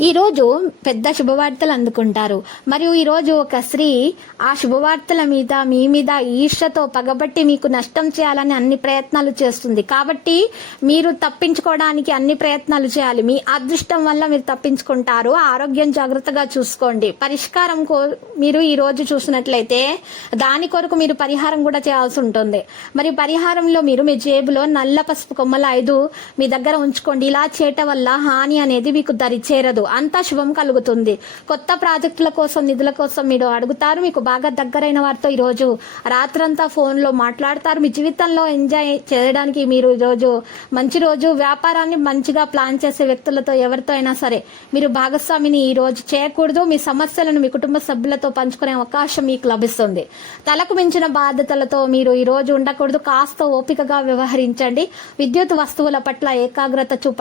ఈరోజు పెద్ద శుభవార్తలు అందుకుంటారు. మరియు ఈరోజు ఒక స్త్రీ ఆ శుభవార్తల మీద మీ మీద ఈర్షతో పగబట్టి మీకు నష్టం చేయాలని అన్ని ప్రయత్నాలు చేస్తుంది. కాబట్టి మీరు తప్పించుకోవడానికి అన్ని ప్రయత్నాలు చేయాలి. మీ అదృష్టం వల్ల మీరు తప్పించుకుంటారు. ఆరోగ్యం జాగ్రత్తగా చూసుకోండి. పరిష్కారం కో మీరు ఈ రోజు చూసినట్లయితే దాని కొరకు మీరు పరిహారం కూడా చేయాల్సి ఉంటుంది. మరియు పరిహారంలో మీరు మీ జేబులో నల్ల పసుపు కొమ్మల ఐదు మీ దగ్గర ఉంచుకోండి. ఇలా చేయటం వల్ల హాని అనేది మీకు దరిచేరదు చేరదు అంతా శుభం కలుగుతుంది. కొత్త ప్రాజెక్టుల కోసం నిధుల కోసం మీరు అడుగుతారు. మీకు బాగా దగ్గరైన వారితో ఈరోజు రాత్రంతా ఫోన్లో మాట్లాడతారు. మీ జీవితంలో ఎంజాయ్ చేయడానికి మీరు ఈరోజు మంచి రోజు వ్యాపారాన్ని మంచిగా ప్లాన్ చేసే వ్యక్తులతో ఎవరితో అయినా సరే మీరు భాగస్వామిని ఈ రోజు చేయకూడదు. మీ సమస్యలను మీ కుటుంబ సభ్యులతో పంచుకునే అవకాశం మీకు లభిస్తుంది. తలకు మించిన బాధ్యతలతో మీరు ఈ రోజు ఉండకూడదు. కాస్త ఓపికగా వ్యవహరించండి. విద్యుత్ వస్తువుల పట్ల ఏకాగ్రత చూప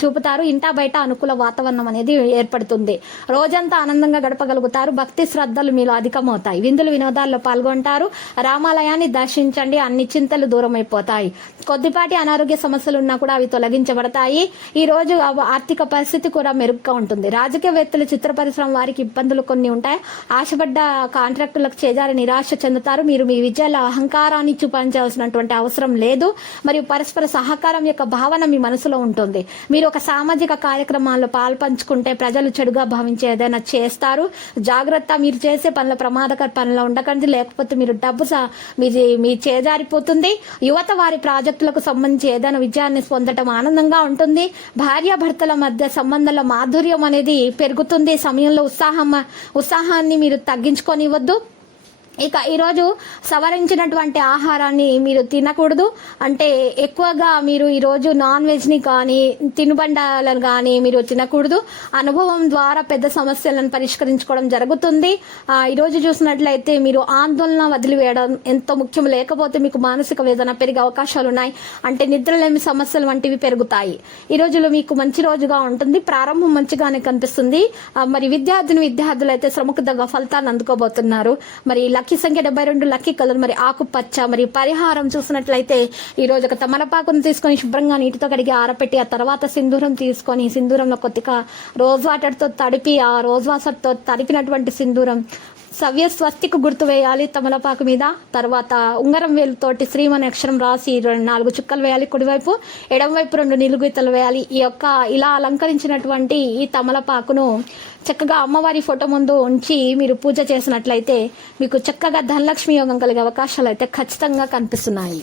చూపుతారు. ఇంటా బయట అనుకూల వాతావరణం అనేది ఏర్పడుతుంది. రోజంతా ఆనందంగా గడపగలుగుతారు. భక్తి శ్రద్ధలు మీలో అధికమవుతాయి. విందులు వినోదాల్లో పాల్గొంటారు. రామాలయాన్ని దర్శించండి. అన్ని చింతలు దూరం అయిపోతాయి కొద్దిపాటి అనారోగ్య సమస్యలు ఉన్నా కూడా అవి తొలగించబడతాయి. ఈ రోజు ఆర్థిక పరిస్థితి కూడా మెరుగ్గా ఉంటుంది. రాజకీయవేత్తలు చిత్ర పరిశ్రమ వారికి ఇబ్బందులు కొన్ని ఉంటాయి. ఆశపడ్డ కాంట్రాక్టులకు చేజారి నిరాశ చెందుతారు. మీరు మీ విజయాల అహంకారాన్ని చూపించాల్సినటువంటి అవసరం లేదు. మరియు పరస్పర సహకారం యొక్క భావన మీ మనసులో ఉంటుంది. మీరు ఒక సామాజిక కార్యక్రమాల్లో పాల్పంచుకుంటే ప్రజలు చెడుగా భావించే ఏదైనా చేస్తారు. జాగ్రత్త మీరు చేసే పనుల ప్రమాదకర పనులు ఉండకండి. లేకపోతే మీరు డబ్బు స- మీది మీ చేజారిపోతుంది. యువత వారి ప్రాజెక్టులకు సంబంధించి ఏదైనా విజయాన్ని పొందడం ఆనందంగా ఉంటుంది. భార్య భర్తల మధ్య సంబంధంలో మాధుర్యం అనేది పెరుగుతుంది. సమయంలో ఉత్సాహం ఉత్సాహాన్ని మీరు తగ్గించుకోనివ్వద్దు. ఇక ఈరోజు సవరించినటువంటి ఆహారాన్ని మీరు తినకూడదు. అంటే ఎక్కువగా మీరు ఈరోజు నాన్ వెజ్ని కానీ తినుబండాలను కానీ మీరు తినకూడదు. అనుభవం ద్వారా పెద్ద సమస్యలను పరిష్కరించుకోవడం జరుగుతుంది. ఈరోజు చూసినట్లయితే మీరు ఆందోళన వదిలివేయడం ఎంతో ముఖ్యం. లేకపోతే మీకు మానసిక వేదన పెరిగే అవకాశాలు ఉన్నాయి. అంటే నిద్రలేమి సమస్యలు వంటివి పెరుగుతాయి. ఈ రోజులో మీకు మంచి రోజుగా ఉంటుంది. ప్రారంభం మంచిగానే కనిపిస్తుంది. మరి విద్యార్థిని విద్యార్థులు అయితే శ్రమకు తగ్గ ఫలితాన్ని అందుకోబోతున్నారు. మరి ఇలా లక్కీ సంఖ్య డెబ్బై రెండు లక్కీ కలర్ మరి ఆకుపచ్చ మరి పరిహారం చూసినట్లయితే ఈ రోజు ఒక తమలపాకును తీసుకొని శుభ్రంగా నీటితో కడిగి ఆరపెట్టి ఆ తర్వాత సింధూరం తీసుకొని సింధూరంలో కొద్దిగా రోజ్ వాటర్తో తడిపి ఆ రోజ్ వాసర్తో తడిపినటువంటి సింధూరం సవ్య స్వస్తికి గుర్తు వేయాలి తమలపాకు మీద. తర్వాత ఉంగరం వేలుతోటి శ్రీమని అక్షరం రాసి రెండు నాలుగు చుక్కలు వేయాలి కుడివైపు ఎడమవైపు రెండు నిలుగుతలు వేయాలి. ఈ యొక్క ఇలా అలంకరించినటువంటి ఈ తమలపాకును చక్కగా అమ్మవారి ఫోటో ముందు ఉంచి మీరు పూజ చేసినట్లయితే మీకు చక్కగా ధనలక్ష్మి యోగం కలిగే అవకాశాలు అయితే ఖచ్చితంగా కనిపిస్తున్నాయి.